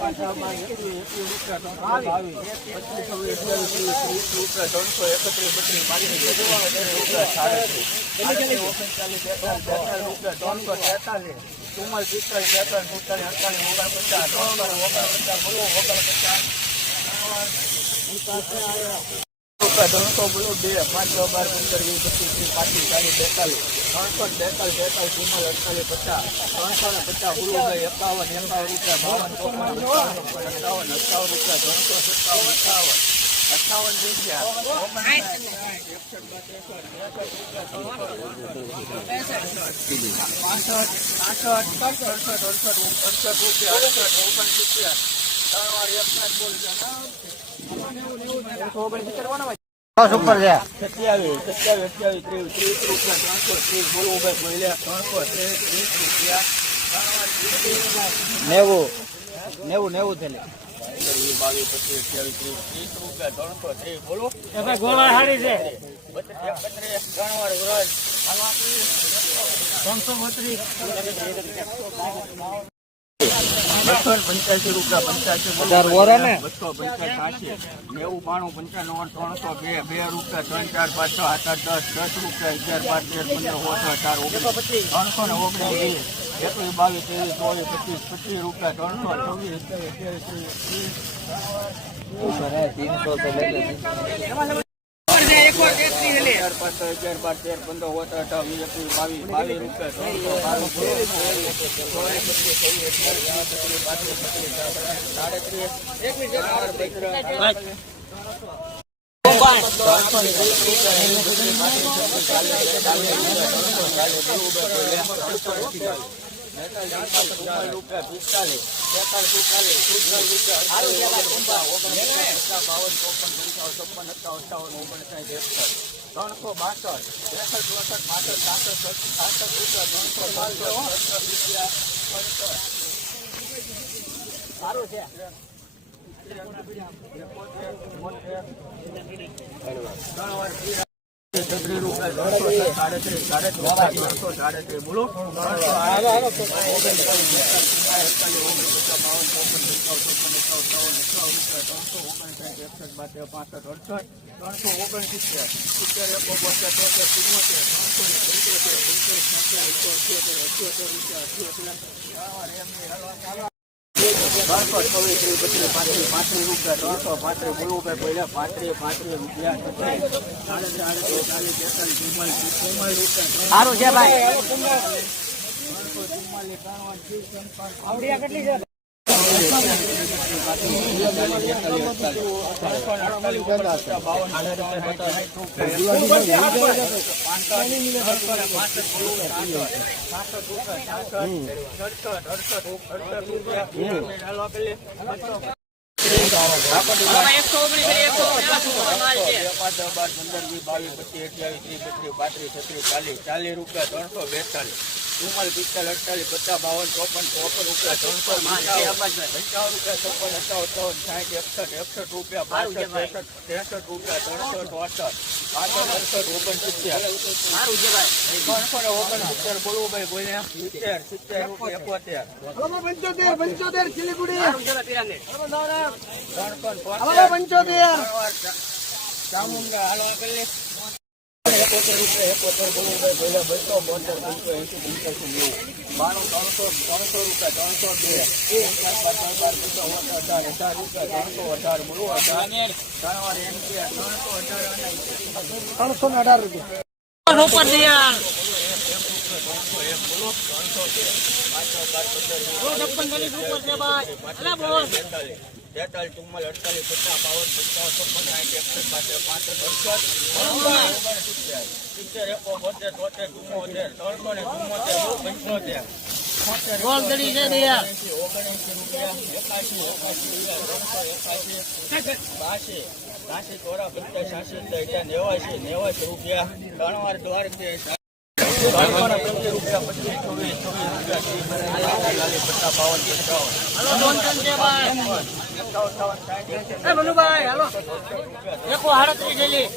પાંચમાં એકવીસ એકવીસ રૂપિયા ત્રણસો બાવીસ પચીસ છવ્વીસ અઠ્યાવીસ ત્રીસ ત્રીસ રૂપિયા ત્રણસો એકત્રીસ બત્રીસ છત્રીસ રૂપિયા સાડત્રીસ ઓગણચાલીસ રૂપિયા ત્રણસો તેતાલીસ ચુમ્માલીસ પિસ્તાલીસ તેતાલીસ સુડતાલીસ અડતાલીસ ઓગણપચાસ ત્રણસો ઓગણપચાસ બોલો ઓગણપચાસ રૂપિયા ત્રણસો બોલો બે પાંચ છ બાર પંદર પચીસ ત્રીસ પાંત્રીસ ચાલીસ બેતાલીસ ત્રણસો બેતાલીસ બેતાલીસ ચુમ્માલીસ અડતાલીસ પચાસ ત્રણસો ને પચાસ બોલો ભાઈ એકાવન એકાવન રૂપિયા બાવન ચોપન અઠાવન અઠાવન રૂપિયા ત્રણસો સત્તાવન અઠાવન અઠાવન રૂપિયા ઓગણસિત્તેર બોલજો ઉપર છે નેવું. નેવું નેવું થયેલી વીસ, બાવીસ પચીસ ત્રીસ ત્રીસ રૂપિયા ત્રણસો બત્રીસ. બસો પંચ્યાસી રૂપિયા પંચ્યાસી વોરા ને? બસો પંચ્યાસી નેવું બાણું પંચાણું ત્રણસો બે બે રૂપિયા ત્રણ ચાર પાંચ છ આઠ દસ દસ રૂપિયા અગિયાર બાર તેર પંદર સોળ અઢાર ઓગણીસ. ત્રણસો ને ઓગણીસ. એકવીસ બાવીસ ત્રેવીસ ચોવીસ પચીસ પચીસ રૂપિયા ત્રણસો છવ્વીસ ત્રીસ તો લઈ લે અગિયાર પાંચ છ અગિયાર બાર તેર પંદર સોળ અઢાર વીસ એકવીસ બાવીસ બાવીસ રૂપિયા પચીસ પિસ્તાલીસ રૂપિયા બાવન ચોપન પંચાવન અઠાવન ઓગણસાઠ ત્રણસો બાસઠ ત્રેસઠ ચોસઠ પાસઠ સાસઠ સાસઠ રૂપિયા ત્રણસો બાસઠ રૂપિયા સારું છે છત્રીસ રૂપિયા ત્રણસો સાડત્રીસ સાડત્રીસ ત્રણસો સાડત્રીસ બોલો ત્રણસો ઓગણસિત્તેર સિત્તેર એકો બોતેર તોતેર ચુમ્મોતેર ત્રણસો ને પંચોતેર પંચોતેર છ્યાસી અઠ્યોતેર અઠ્યોતેર રૂપિયા અઠ્યોતેર ત્રણસો છવ્વીસ ત્રીસ બત્રીસ પાંત્રીસ પાંત્રીસ રૂપિયા ત્રણસો પાંત્રીસ બોલવું ભાઈ બોલ્યા પાંત્રીસ પાંત્રીસ રૂપિયા સારું છે ભાઈ. આવડિયા કેટલી છે? એકસો ઓગણીસ પંદર વીસ બાવીસ પચીસ અઠ્યાવીસ ત્રીસ બત્રીસ પાંત્રીસ છત્રીસ ચાલીસ ચાલીસ રૂપિયા, ત્રણસો બેતાલીસ. ચુમ્માલીસ પિસ્તાલીસ અડતાલીસ પચાસ બાવન ચોપન ચોપન રૂપિયા ત્રણસો પંચાવન પંચાવન રૂપિયા ચોપન અઠાવન સાઠ એકસઠ એકસઠ રૂપિયા બાસઠ ત્રેસઠ ત્રેસઠ રૂપિયા ત્રણસો ચોસઠ પાસઠ અડસઠ ઓગણસિત્તેર ત્રણસો ઓગણસિત્તેર બોલવું ભાઈ બોલ્યા સિત્તેર સિત્તેર રૂપિયા એકોતેર. પંચોતેર. ત્રણસો પંચોતેર. ચામુંડા. હાલો આગળ રૂપિયા એકોતેર ભાઈ બોલ્યા બસો બોતેર પંચો એસી પંચ્યાસી નેવું ત્રણસો ત્રણસો રૂપિયા ત્રણસો બે અઢાર અઢાર રૂપિયા ત્રણસો અઢાર બોલવું અઢાર ત્રણસો ત્રણસો રૂપિયા ત્રણસો બોલો ત્રણસો તેતાલીસ ચુમ્માલીસ અડતાલીસ પચાસ બાવન પંચાવન છપ્પન સાહીઠ એકસઠ બાસઠ પાંસઠ અડસઠ સિત્તેર એકો બોતેર તોતેર ચુમ્મોતેર ત્રણસો ને ચુમ્મોતેર પંચોતેર રૂપિયા ત્રણ વાર દ્વાર રૂપિયા એ મનુભાઈ, હાલો. એકો હાડત્રીસ થેલી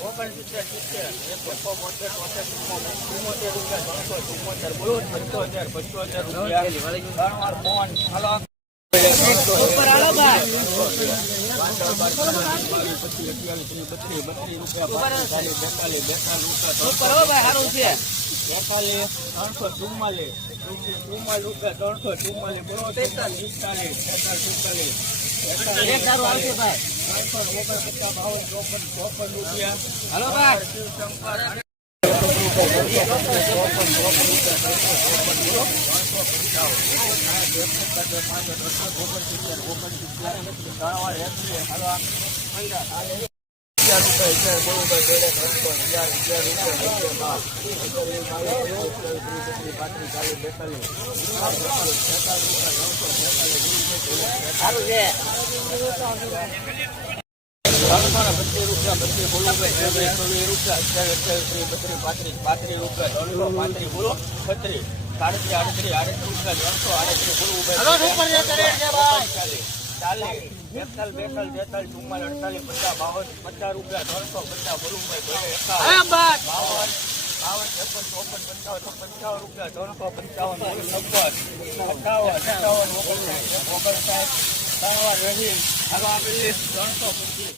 ઓગણસિત્તેર સિત્તેર એકસો બોતેર તોતેર ચુમ્મોતેર રૂપિયા ત્રણસો ચુમ્મોતેર બોલો પંચોતેર પંચોતેર રૂપિયા ફોન હાલો બેતાલીસ, ત્રણસો ચુમ્માલીસ ચુમ્માલીસ રૂપિયા ત્રણસો ચુમ્માલીસ બોલો તેતાલીસ પિસ્તાલીસ તેતાલીસ પિસ્તાલીસ એક સારું ચોપન રૂપિયા પચીસ બોલો ભાઈ રૂપિયા અઠ્યાવીસ ત્રીસ બત્રીસ પાંત્રીસ પાંત્રીસ રૂપિયા પાંત્રીસ બોલો છત્રીસ સાડત્રીસ આડત્રીસ આડત્રીસ રૂપિયા ત્રણસો આડત્રીસ બોલવું ભાઈ ચાલીસ. બેતાલ બેતાલીસ તેતાલીસ ચુમ્માલીસ અડતાલીસ પચાસ બાવન પચાસ રૂપિયા ત્રણસો પચાસ બોલવું ભાઈ બે એકાવન હા ભાઈ બાવન બાવન છપ્પન ચોપન પંચાવન પંચાવન રૂપિયા ત્રણસો પંચાવન છપ્પન અઠાવન અઠાવન ઓગણસાઠ ઓગણસાઠ ત્રણસો પચીસ.